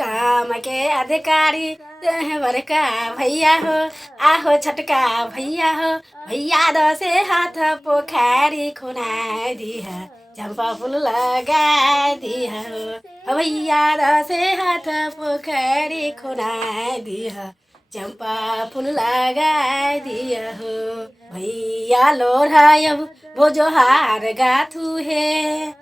काम के अधिकारी बड़का भैया हो, आहो छटका भैया हो, भैया दसे हाथ पोखरी खुना दिया, चंपा फूल लगा दिया हो, भैया दसे हाथ पोखरी खुना दिया, चंपा फूल लगा दिया हो। भैया लोढ़ायब वो जो हार गाथू है,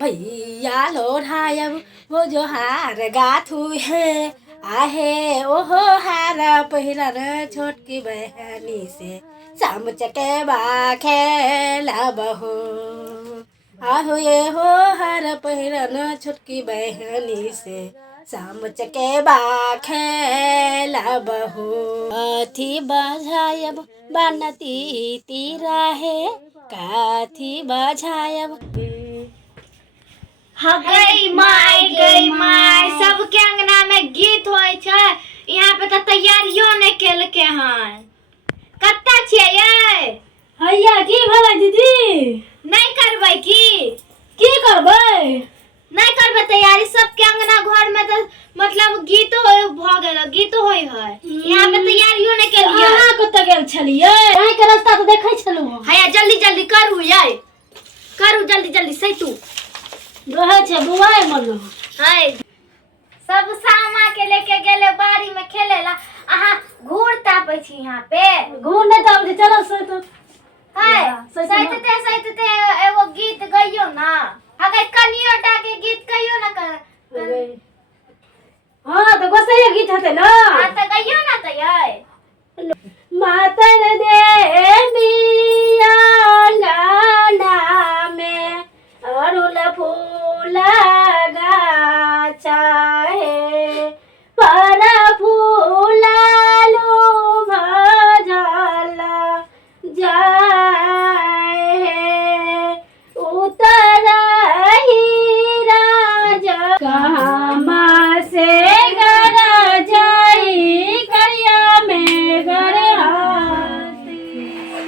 भैया लोढ़ायब वो जो हार गाथू है, आहे ओहो हार पहिरन छोटकी बहनी से शाम चकेवा खेलब हो, आहो ये हो हार पहिरन छोटकी बहनी से शाम चकेवा खेलब हो। काथी बजायब बनती तीरा है, काथी बजायब गई माय सबके अंगना में गीत होय छै, यहाँ पे तो तैयारियों ने केल के हन। कत्ता छियै ये हैया की भला दीदी? नहीं करबै की करबै? नहीं करबै तैयारी? सबके अंगना घर में तो मतलब गीतो भ गेल, गीतो होय है, यहाँ पे तैयारियों ने केलियै। अहाँ कत गेल छलियै? अहाँ के रास्ता तो देखै छलु। हैया जल्दी जल्दी करू ये, करू जल्दी जल्दी सैतू रहे छै बुआई मन है। सब सामा के लेके गेले बाड़ी में खेले ला, अहाँ घूर तापै छी यहाँ पे। घूर नहीं ताप दे, चलो से तो है सैतते एगो गीत गइयो ना, अगर कनियोटा के गीत कहियो ना कर। हां तो गोसैया गीत हते ना। हां तो कहियो ना त ये मातर देवी आंगना में अरुल फूल गाछा है, पर फूल लो भजल जाए है, उतर ही राजा कहाँ से गर जाई करिया में गर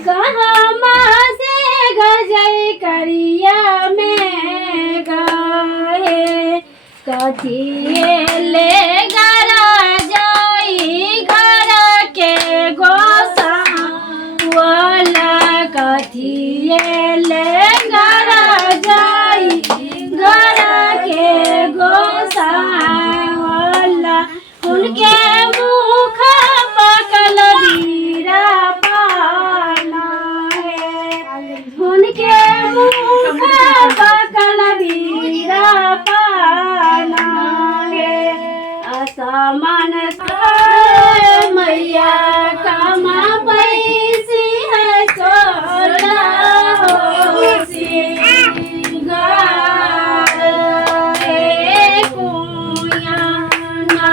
कहाँ से घर जाई करिया में गए, कथिए ले गरा जाई घर के गोसा वाला, कथिए ले गरा जाई घर के गोसा वाला, उनके मुख पकल बीरा पाना है, उनके मुख पकल बीरा पाना है, असमान मैया कमा पैसी है सोना हो सिंगार है, कुया ना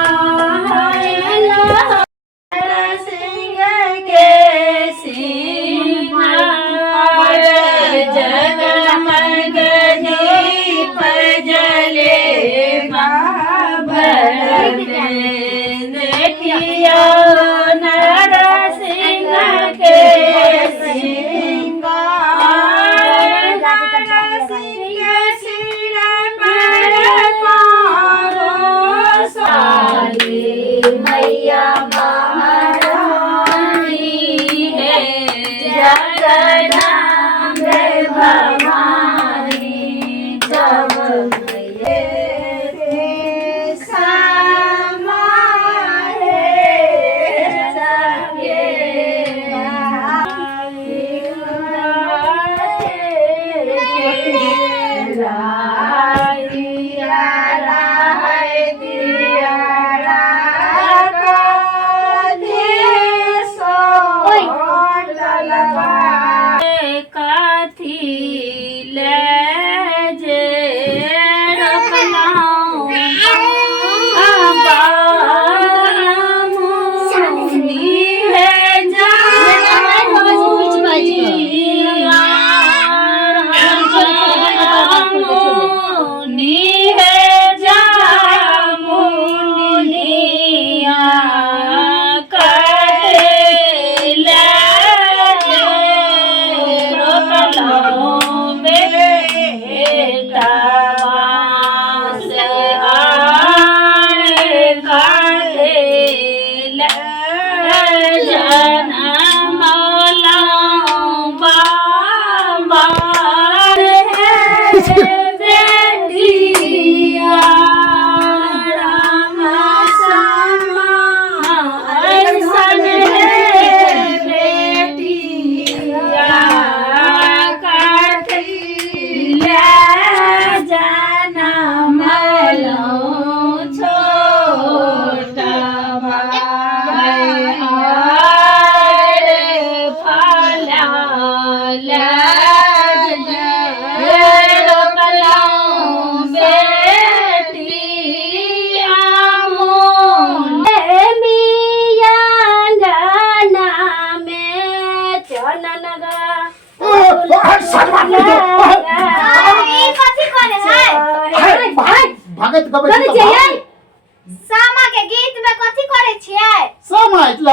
है लहर सिंह के सिंगार, जगमग दीप जले बाबर देखियो नर सिंह के सिंगार, सिंह सिर पर पारो साली मैया महारानी है, जगदम्बे भवानी जब साम सलमान ई कथी करे है भगत गबै कथी चाहिए सामा के गीत में कथी करे छियै सामा એટલે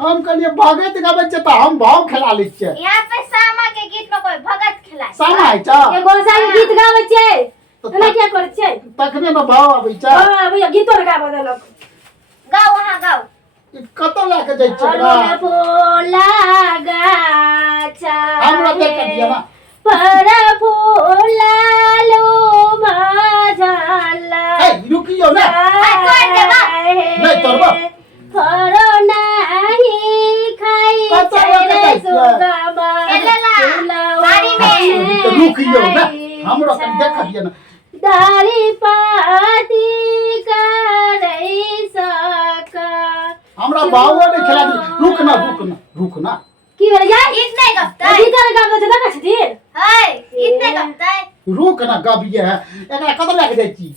हम कने भगत गबै छ त हम भाव खेला लै छियै यहाँ पे सामा के गीत में कोई भगत खेलाय सामा है छ ये गोसाई गीत गाबै छै एना क्या करे छै तखने न भाव आबै छ हां भैया गीतो गाबै देलक गाओ वहां गाओ कत लाके जाइ छ अरे फूला गाछा हमरा देख दिया ना पर फूला लो मझला ए रुकियो ना कर देबा नहीं तोरबा फरो नाही खाई कत लाके जाइ छ बारी में रुकियो ना हमरा कन देख दिया ना दारी पाती करई सका हमरा भाव ने खेला रुक ना की भेल जाय गीत नहीं गप्ता गीत गाबै छै देखै छथिन है गीत नहीं गप्ता रुक ना गबिए है एकरा कत लाके जाइ छी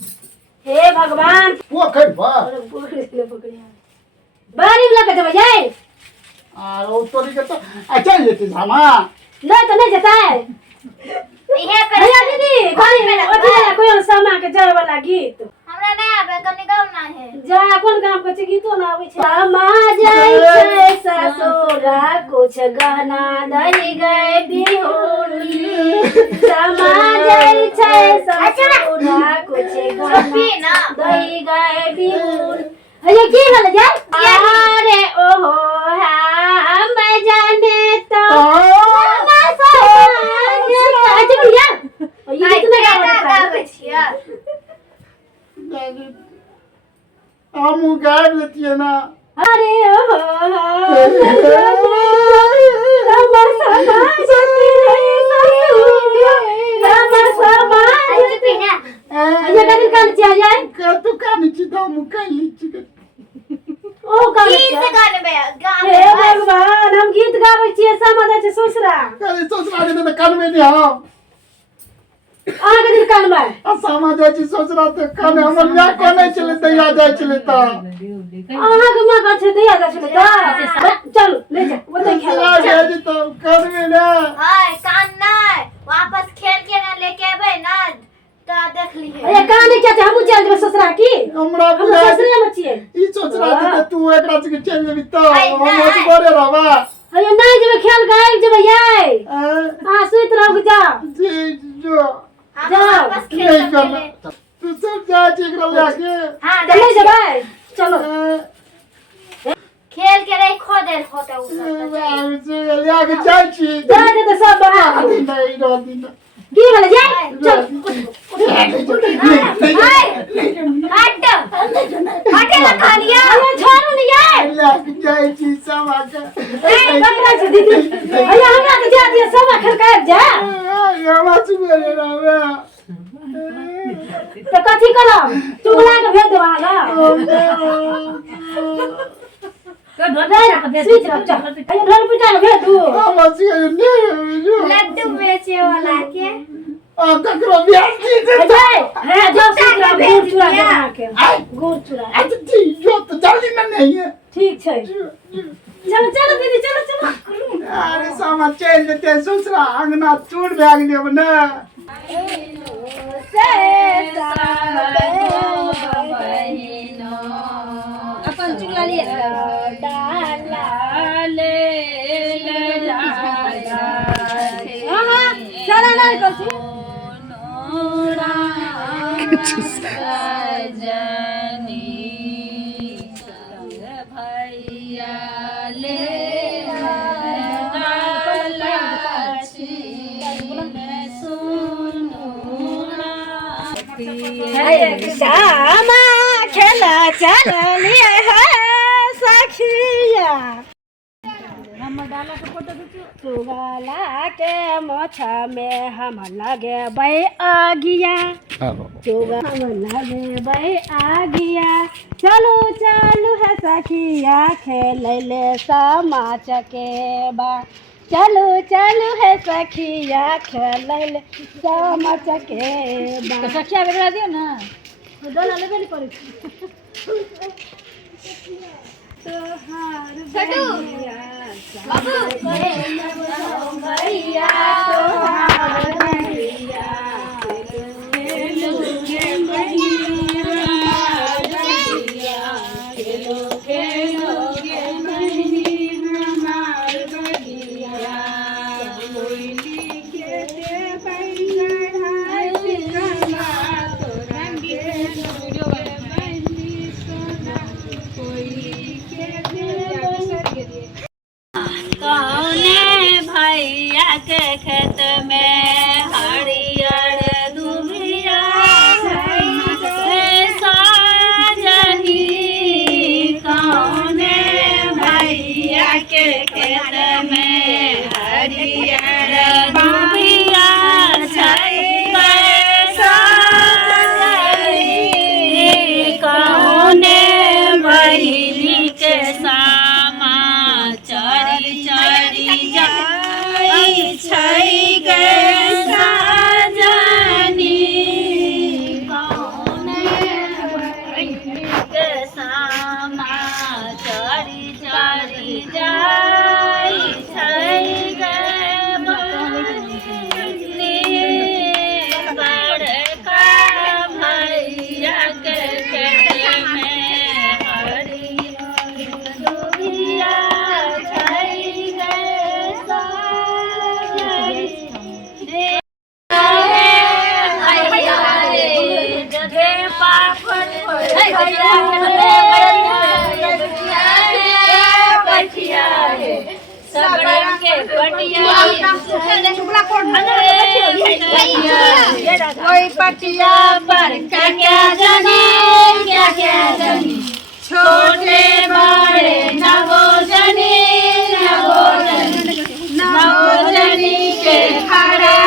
हे भगवान पोखर पर बारी में लगे देबै जाय आ ओ तोरी के तो अच्छा लेते सामा नहीं तो नहीं जता है इहे पे भैया दीदी बारी में ओठी कोई सामा के जाय वाला गीत हमरा नहीं आबे कनी गाओ ना है जा कोन काम के गीतो ना आबै छै सामा जाय छै ससुरा कुछ गहना दही गए बिहोली सामा जाय छै ससुरा कुछ गहना दही गए बिहोली अरे की भेल जाय अरे ओहो हम जाने तो गावे छियै हम गाय लेती है ना अरे ओहो तू कानी छी तो हम कहली छी गीत गाने में हे भगवान हम गीत गाबै छियै सामा जाय छै ससुरा कहली सोचला के त कान में नहीं हम अहाँ के दिल कान में आ सामा जाय छी सोचला त कान हमर ना कोने चले दैया जाय छले त अहाँ के मां कहै छै दैया जाय छले त चल ले जा ओतै खेला जाय छी त कान में ना हाय कान नहीं वापस खेल के ना लेके आबे ना तो देख लीहे अरे कान क्या छै हमहु चल जेबै ससुरा की हमरा हम ससुरे में छियै ई सोचला त तू एकरा से चल जेबी त आई हम ना। ओत करे रहबा अरे नहीं जेबै खेल के आबि जेबै याय हां सुइत रहू जा जी जो हम जाओ, वापस खेल नहीं सकते करना तू सब जा छी एकरा लेके हां चले जेबै चलो खेल के रही खो दे होते उ सब लेके जाय छी जा दे त सब बना नहीं रोती ना की भेल जाय चल हाय हट हटे ना खालिया अरे छोड़ू नहीं यार लेके जाय छी सामा के पकड़ा छै दीदी अरे हमरा के जा दिया सब खरकाब जा यामा सुबेरे रहबे तो कथी करब चुगला के भेज देबा ना स्विच रख चल अरे ढोल पिटा के भेज दू हम से नहीं लड्डू बेचे वाला के आ ककरो बियाह की अजय रे जो स्विच रख गुड़ चूड़ा के बना के गुड़ चूड़ा अच्छा ठीक जो तो जल्दी में नहीं है ठीक छै चलो चलो दीदी चलो चलो अरे सामा चल देते ससुरा अंगना चूड़ भाग देब ना से अपन चुगला लिए डाला ले हां चला ना कर छी सामा खेला चल लिए है सखिया चुगला के मोछा में हम लगे बै आगिया चुगला हम लगे बै आगिया चलो चलो है सखिया खेल ले सामा चकेबा चलो चलो है सखिया खेल ले सामा चकेबा सखिया बेरा दियो ना डोला लेबे नहीं करे छोटू बाबू भैया तोहार भैया खेलोगे मैया खेलोगे हमार भैया कोयली के दे बैगन सिंगला तोरा खेलोगे मैनी सोना कोयली के दे कौने भैया के खेत में हरियर दुबिया साजनी कौने भैया के खेत में हरियर दुबिया साजनी कौने बहिनी के सामा चरी चरी जाई छै गे साजनी कौने बहिनी के सामा चरी चरी जाई छै गे बहिनी बड़का भैया के खेत में हरियर दुबिया छै गे साजनी भैया रे जगे पापड़ बचिया रे सब रंग के पटिया कोई पटिया पर क्या क्या जानी छोटे बड़े नवोजनी के खड़ा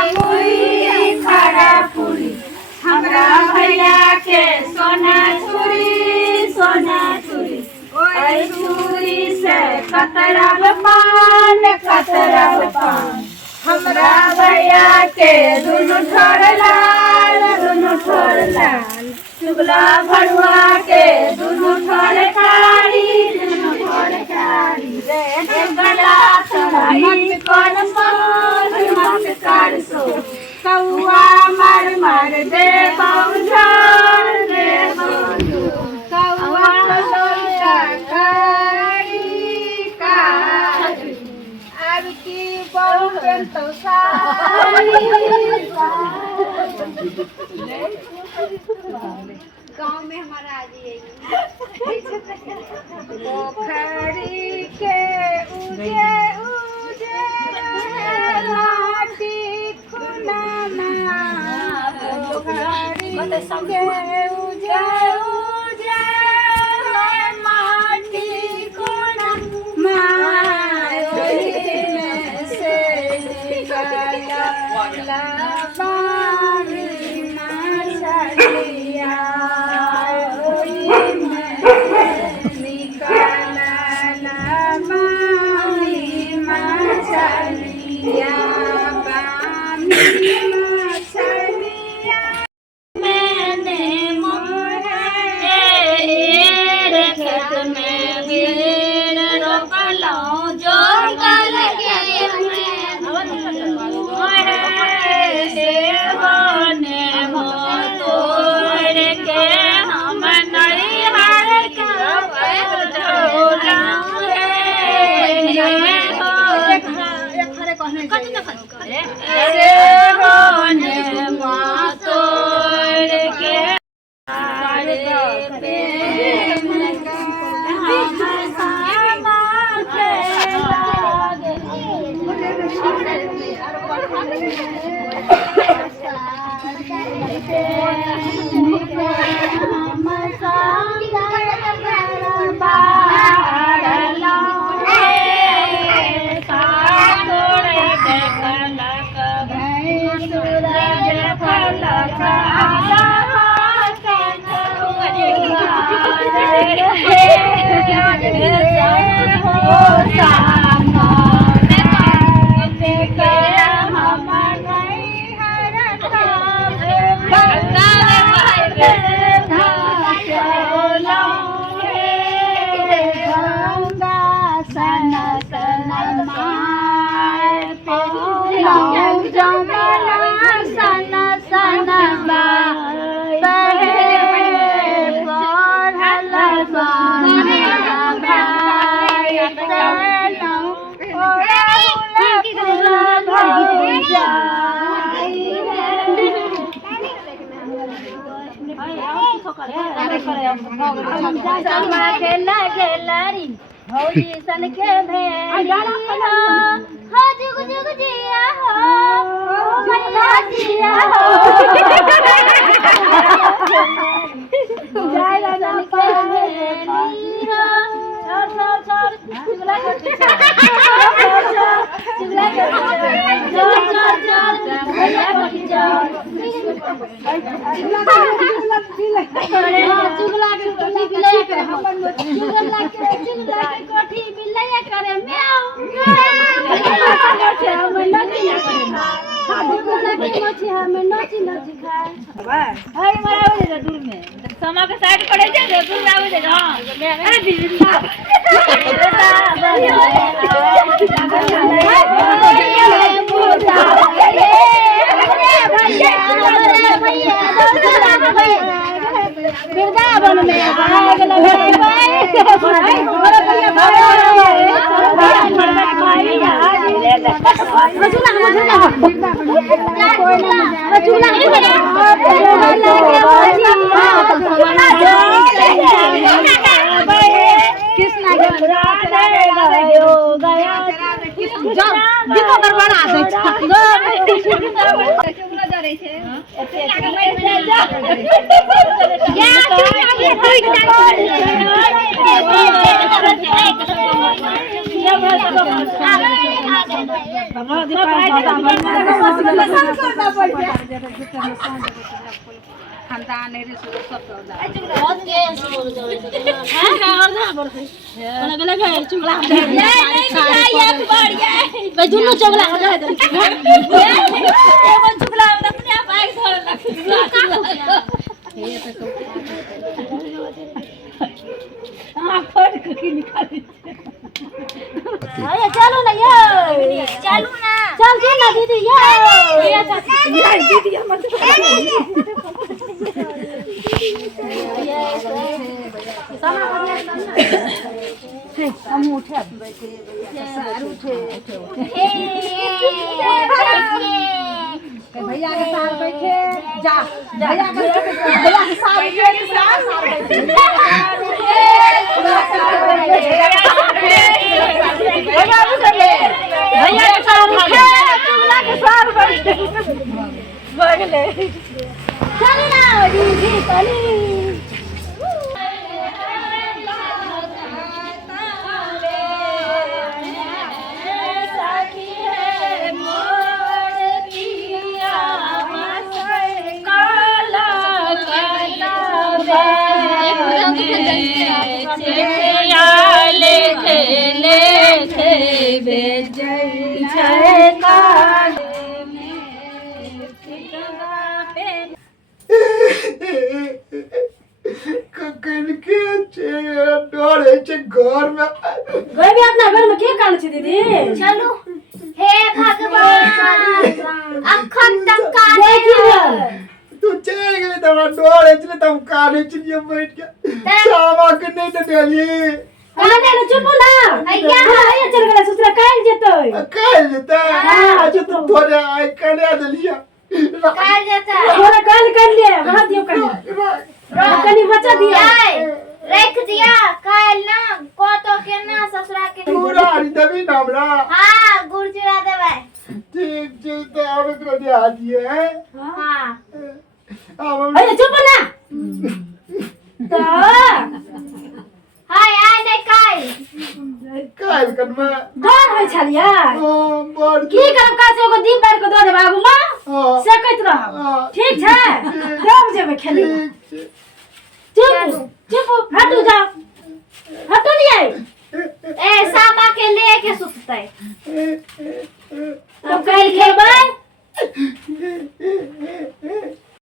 पूरी हमरा भैया के सोना चूरी ओई चूरी से कतरब पान हमरा भैया के दुनु ठोर लाल चुगला भरुआ के दुनु ठोर कारी रे गला चढ़ाई कौन मत कर सो कौआ मार दे बाउझर कौआ लोटा कारी अब की बहु तो सारी गाँव में हमारा आज पोखरी के उजे लाठी खुला पोखरी के उजे माटी खुला से निकला मछलिया मैंने खेत में भीड़ रोपलो जो समा खेला गेलारी भौजी सन के भेड़ी हो जुग जुग जिया हो मैया जिया हो जाय सन के भेड़ी हो छोड़ चुगला करती चुगला करती छोड़ भैया करती चुगला के कोठी बिलैया करे चुगला के कोठी बिलैया करे म्याऊ हम नची चुगला के मोची हम नची खाए हाय मरा हो जा दूर में समा के साइड पड़े जा दूर में आवे जा हां अरे बिल्ला वृंदावन में भाग लगे कृष्णा खानदान है रे सब बहुत के बोल दो हां और ना बोल कोना लगा चुगला एक बढ़िया बे दुनु चुगला हो जाए एगो चुगला अपने आप आए धर ये तो हां फट के निकाल अरे चलो ना ये चलो ना चल ना दीदी ये दीदी मत हम उठे बैठे भैया के साथ बैठे जा भैया के साथ बैठे भैया के साथ बैठे बगले चल ना दीदी चली घर में अपना घर में क्या काम छे दीदी चलो हे भगवान अखन तक काने तू चले गए तब डोरे चले तब काने चलिए बैठ के चावा के नहीं तो डेली काने न चुप ना भैया चल गला ससुरा काल जेतो आज तो थोड़े आई काने दलिया काल जेता थोड़ा काल कर ले वहां दियो कनी बचा दिया रख दिया काल ना को तो के ना ससुरा के पूरा दबी नामरा हां गुड़ चुरा देबे ठीक तो आवे तो दिया दिए हां अब अरे चुप ना तो हाय आय ने काल कनमा डर होय छलिया ओ बड़ की करब का से एगो दीप बार को दे दे बाबू मां सकैत रह ठीक छै देब जेबे खेले चुप चुप हट